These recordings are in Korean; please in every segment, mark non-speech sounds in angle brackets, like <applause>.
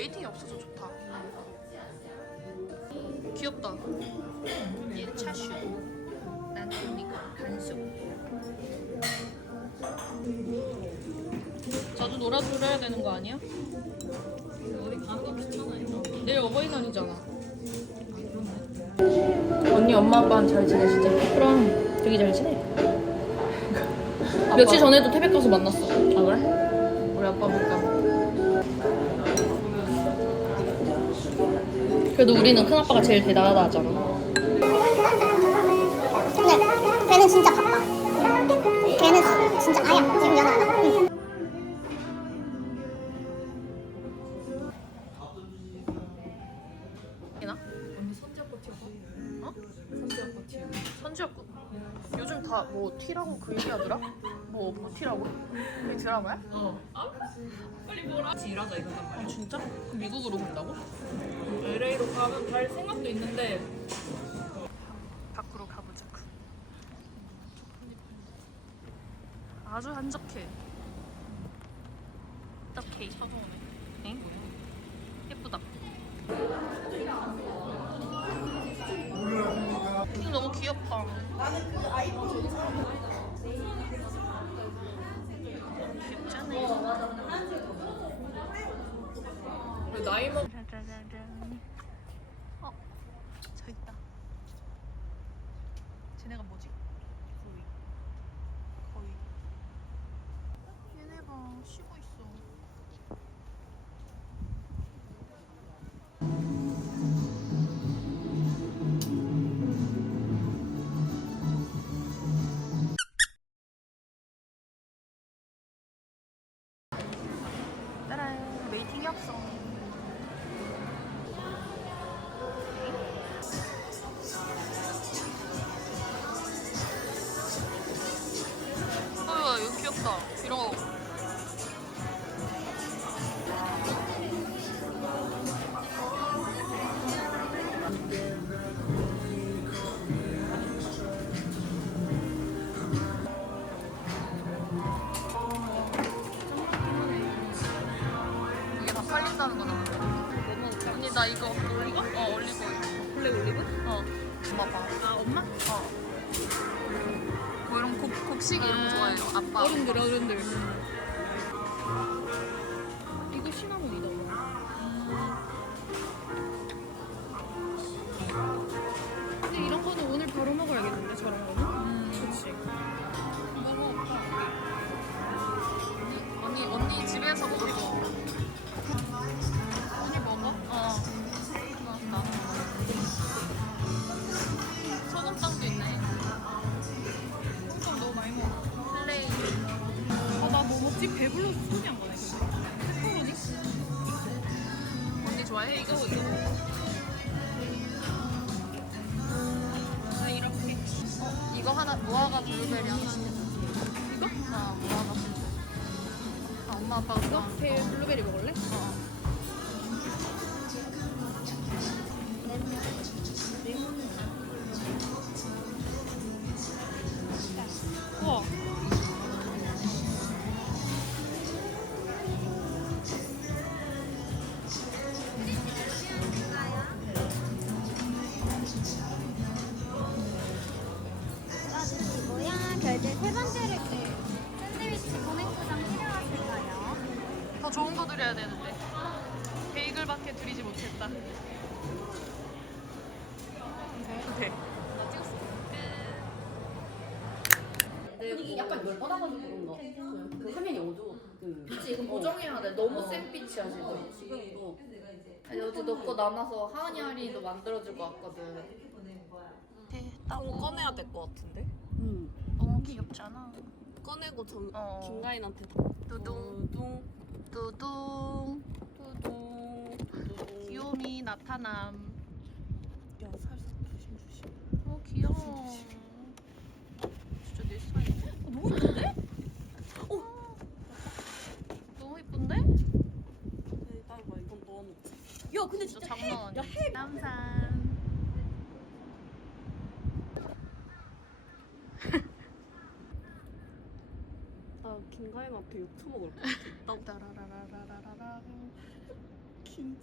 웨이팅이 없어서 좋다. 귀엽다. 얘는 차슈. 난 이거 간수. 자주 놀아줘야 되는 거 아니야? 어디 가는 거 귀찮아요. 내일 어버이날이잖아. 언니 엄마 아빠는 잘 지내시지? 그럼 되게 잘 지내. <laughs> 며칠 전에도 태백 가서 만났어. 아 그래? 우리 아빠 볼까? 그래도 우리는 큰 아빠가 제일 대단하다 하잖아. 근데 걔는 진짜 바빠. 티라고? 그게 드라마야? 어. 아? 빨리 뭐라. 같이 일하자 이거단 아 말이야. 진짜? 그럼 미국으로 간다고? LA로 가면 갈 생각도 있는데 밖으로 가보자. 아주 한적해. 나이 먹. 곡식 이런 거 좋아해요. 아빠. 어른들 어른들. 엄마 아빠가 이거? 배 블루베리 먹을래? 어. 우와. 뭐야? 결제 세번 드려야 되는데 베이글밖에 드리지 못했다. 네. 분위기 약간 열 받아가지고 그런가. 그 화면이 어두워. 그. 그치 이거 고정해야 돼. 너무 센 빛이야 지금. 지금도 아니 어제 너거 남아서 하은이 할인도 만들어주고 왔거든. 따로 꺼내야 될 것 같은데? 음. 너무 귀엽잖아. 꺼내고 전 어. 김가인한테 두둥 둥 두둥 뚜둥 귀요미 나타남. 야 살살 조심 조심 어 귀여워. 진짜 내 스타일인데? 너무 예쁜데? 너무 이쁜데? 네, 따라봐 이건 넣어놓자 야 근데 진짜 진짜 장난 아니야. 야 해. 감상. <laughs> 나 김가인한테 욕 처먹을 것 같아 따라라라라라라.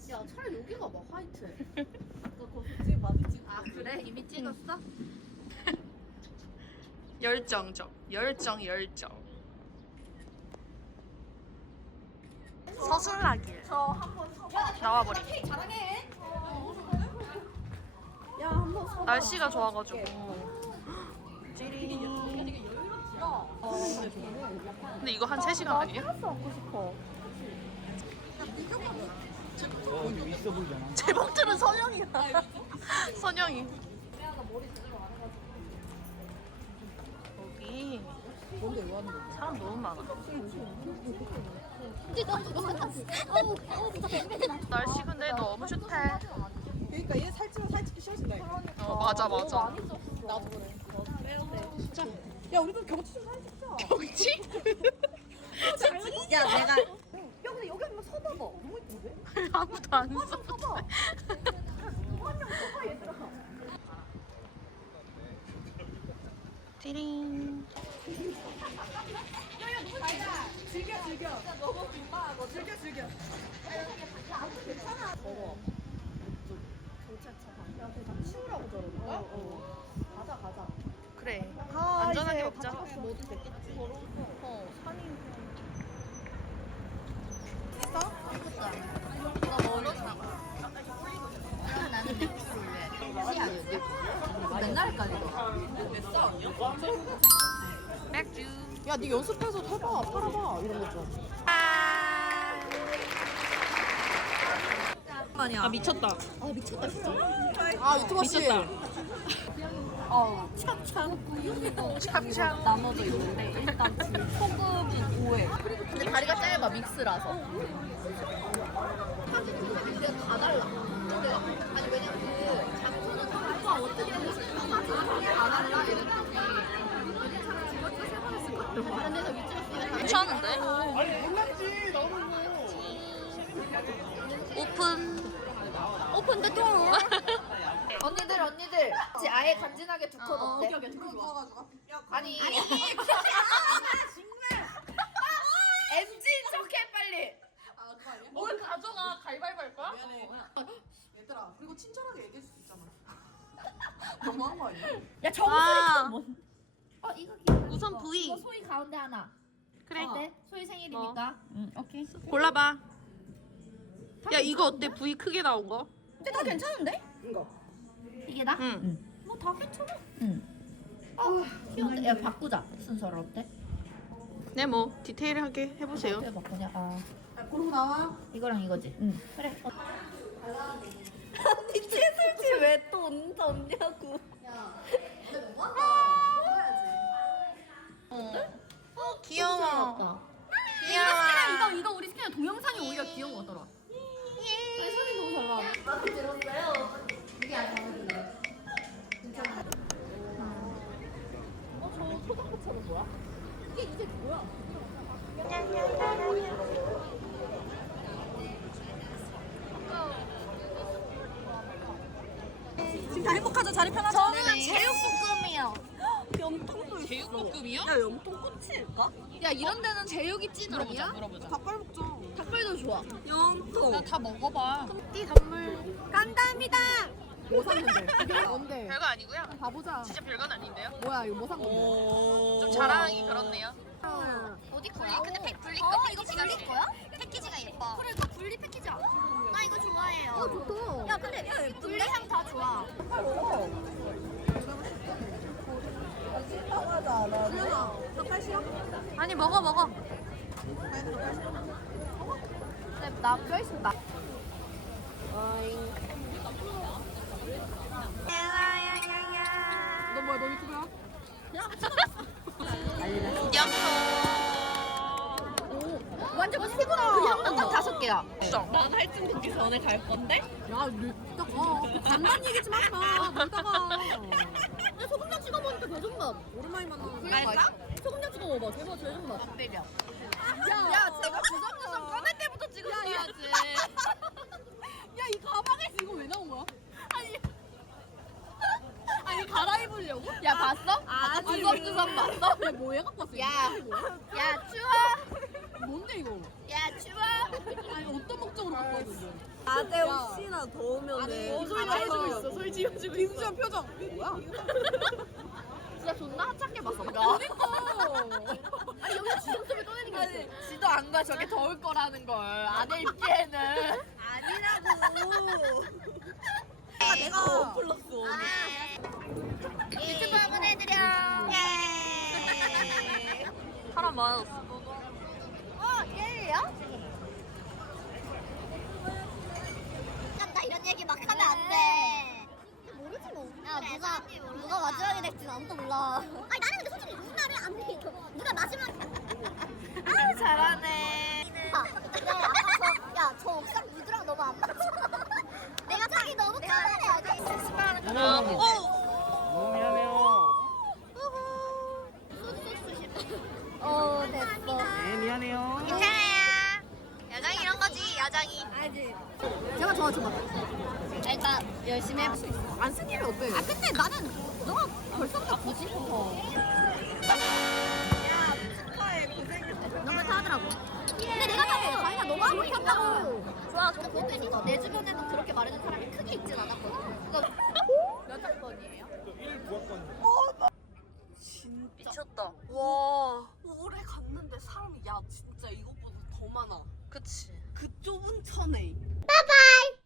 야 차라리 여기가 봐 화이트. 아 그래? 이미 찍었어? <laughs> 열정적. 열정 열정. 서술나길 나와버리 날씨가 좋아가지고. <gasps> 찌리 근데 이거 한 3시간 아니에요? 어, 이거 있어 보이잖아. 제목들은 선영이야 <laughs> 선영이 여기 사람 너무 많아 날씨 근데 너무 좋대 그러니까 얘 살찌면 살찌기 싫어진다. 이거. 어 맞아 맞아 나도 그래. 자, 야 우리도 경치 좀 살찌자. 경치? <laughs> 야 내가. 야 근데 여기 한번 서봐봐. 너무 이쁜데? <laughs> 아무도 안 써. 띠링. 즐겨 즐겨. 야 너무 빈방하고 즐겨 즐겨. 치우라고 저러는 거야? 가자 가자. 그래. 아, 안전하게 이제 먹자. 같이 갔으면 어디 됐겠지? 어, 산이. 너 멀어서 그럼 나는 맥주를 해 시야 맨날 헷갈리더라 맥주. 야, 네 연습해서 해봐, 팔아봐 이런 거 좀. 아 미쳤다. 아 미쳤다 진짜. 아 유튜버 씨. 미쳤다. 어 찹찹 찹찹. 나눠져 있는데 일단 지금 소금이 5회. 근데 다리가 짧아 믹스라서 다 달라. 내가 아니 왜냐면 그다 오빠 어떻게 했는지 다 달라 이랬더니 다른 데서 밑줄 괜찮은데? 몰랐지, 너는 오픈. 오픈 더 도어 언니들 언니들 같이 아예 간지나게 두 컷 어때? 아니 MG 척해 빨리 뭘 가져가? 가위바위보 할 거야? 얘들아, 그리고 친절하게 얘기해 줄 수 있잖아. <laughs> 너무한 거 아니야? 야 정수리 아. 어 이거 귀여워 우선 V. 이거 소희 가운데 하나 그래. 어때? 소희 생일이니까 응 오케이 골라봐. 야 이거 어때? V 크게 나온 거? 근데 다 괜찮은데? 이거. 이게 나? 응. 뭐 다 괜찮아. 응. 아, 귀여운데? 야 바꾸자. 순서를 어때? 네 뭐 디테일하게 해보세요. 어떻게 바꾸냐? 아. 야, 고르고 나와. 이거랑 이거지? 응. 그래. 어. 언니 채술지 왜또 얹냐고. 어 귀여워. 귀여워. 이거 이거 우리 스캔 동영상이 오히려 귀여운 거 같더라. 내 손이 너무 잘 나와 지금 다 행복하죠? 자리 편하죠? 저는 제육볶음이요 염통도 있어. 제육볶음이요? 야, 염통 끝일까? 야 이런 데는 제육이 찐이야? 물어보자. 닭발 먹자. 닭발도 좋아 염통. 나 다 먹어봐. 띠 단물 간답니다. 뭐 샀는데? 그게 뭔데? 별거 아니고요. 가보자. 진짜 별건 아닌데요. 뭐야, 이거 뭐 산 건데? 좀 자랑하기 그렇네요. 어디 분리? 근데 팩 분리 거 패키지가 분리 거야? 패키지가 예뻐. 그래 다 분리 패키지야. 나 이거 좋아해요. 어 좋다. 야 근데 야, 분리 향 다 좋아. 싫어? 아니 먹어 먹어. 나뼈 있어 나 너 뭐야, 너 유튜브야? 완전 맛있구나 그 향만 딱 다섯 개야 진짜. 야, 너 이따 가. 간단 얘기 좀 하지 마. 놀다가. 야 소금장 찍어 먹으니까 배정맛 오랜만에 만나. 그럴까? 소금장 찍어 먹어봐 대박 배정맛 빼려 야 제가 부sam부삼 꺼낼 때부터 찍었어야지 야, 이 가방에서 이거 왜 나온 거야? 아니. 아니, 갈아입으려고? 야 봤어? 아, 부sam부삼 봤어? 야, 뭐 해 갖고 왔어? 야. 이거? 야 추워 뭔데, 이거? 야 추워 아니, 어떤 목적으로 갖고 왔는데? 낮에 혹시나 더우면은 소리 지어주고 있어. 소리 지어주고 있어. 김수현 표정. 뭐야? 진짜 존나 하찮게 봤어 나 아니 여기 지점점을 꺼내는 게 아니 지도 안 가 저게 더울 거라는 걸 안에 입기에는 아니라고 아, 내가 어 플러스 원 유튜브 한번 해드려. <laughs> 사람 많아졌어. 어, 얘예요? 나 이런 얘기 막 하면 안 돼. 모르지 뭐. 야 누가 누가 마지막에 될지 아무도 몰라. 아니 나는 근데 솔직히 누나를 안 믿어. 누가 마지막. <laughs> 아 잘하네 좋아 근데 보통에서 내 주변에는 그렇게 말해준 사람이 크게 있진 않았거든. 몇 학번이에요? 1 9학번 진짜. 미쳤다. 와, 오래 갔는데 사람이 야 진짜 이것보다 더 많아. 그치. 그 좁은 천에.